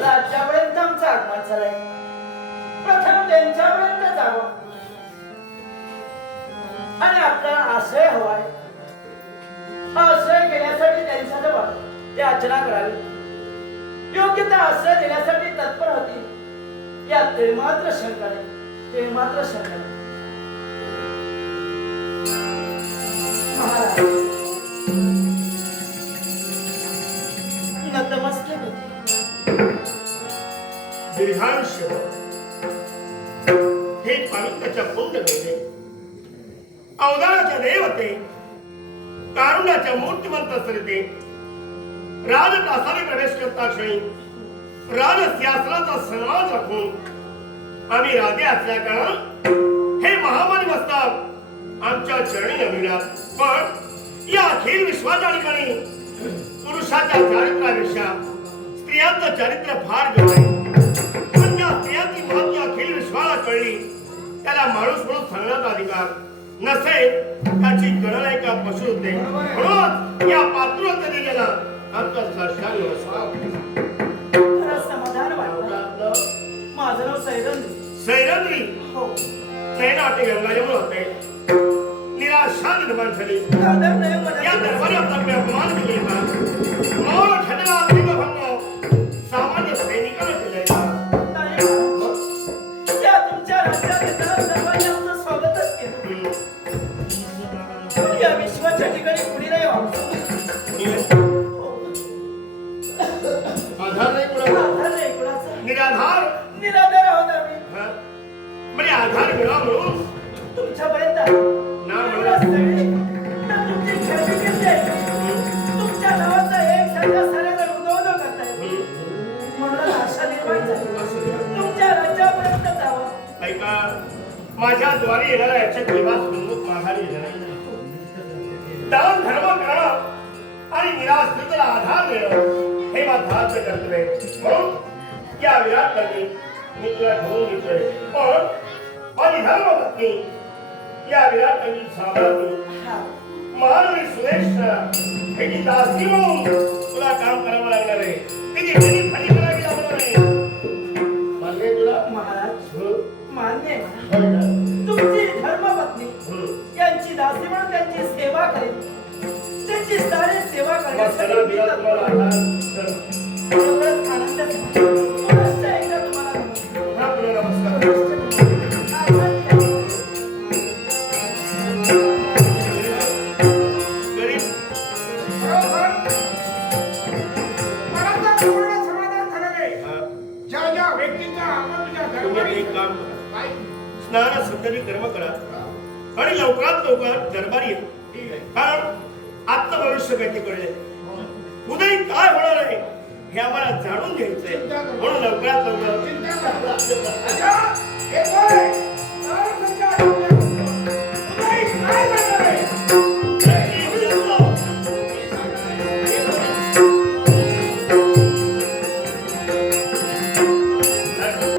राज्यापर्यंत आमचा आगमन झालाय. प्रथम त्यांच्यापर्यंत जावं. आपला आश्रय हवाय. आश्रय घेण्यासाठी त्यांच्याजवळ अर्चना करावी. योग्य त्या आश्रय देण्यासाठी तत्पर होती. या ते मात्र शंका ते मात्र शंका नतमस्तक दीर्घायुष्य हे पावित्र्याच्या पौंड मिळते अवधानाच्या देवते कारुण्याच्या मूर्तिमंत सरिते राजप्रासाने प्रवेश करता क्षणी राजसिंहासनाचा सन्मान राखून आम्ही राजे असल्या कारण हे महामानी वस्तात आमच्या चरणी नमिळा. पण या अखिल विश्वाच्या ठिकाणी पुरुषाच्या चारित्र्यापेक्षा स्त्रियांचं चारित्र्य फार जवळ पण त्या स्त्रियांची महत्त्व अखिल विश्वाला कळली त्याला माणूस म्हणून सांगण्याचा अधिकार नसेल त्याची गणना एका पशु होते म्हणून या पात्र कधी गेला. आमचा साष्टांग नमस्कार खरं समाधान वाटलं. माझं नाव सैरंद्री सैरंद्री हो. नैनाटे होते. निराशा निर्माण झाली. दादर नाही मला या दरबारी आपला मी अपमान केले का मौन खटला भंग. सामान्य सैनिकाला. या तुमच्या राज्यात आधार मिळावा म्हणून तुमच्यापर्यंत. ना एवढं म्हणून सगळे तर तुमची ख्याती किती आहे? तुमच्या नावाचा एक सारखा साऱ्याला उदवलं करताय म्हणून आशा निर्माण झाली. तुमच्या राज्यापर्यंत जावं. ऐका माझ्या द्वारे येणारा याच्या किंवा सुन्मुख माघारी येणार. दान धर्म करणं आणि निराश्रिताला आधार देणं हे माझं कर्तव्य. म्हणून या विराट मी तुला घेऊन माझी धर्मपत्नी या विराट करणी सांभाळते हा. महाराणी सुरेश जी दासी म्हणून तुला काम करावं लागणार आहे तिची फेरी खाली करावी लागणार आहे मान्य आहे तुला महाराज. मान्य आहे का? तुमची धर्मपत्नी. यांची दासी म्हणून त्यांची सेवा करेल त्यांची सारी सेवा मग करण्यासाठी सगळं मी दिलं तुम्हाला तत्पर. तर एवढंच आनंद झाला. काम करा. स्नान संतरी कर्म करा. आणि लवकरात लवकर दरबारी या. कारण आत्ता भविष्य काही कळले उदय काय होणार आहे हे आम्हाला जाणून घ्यायचंय. म्हणून लवकरात लवकर चिंता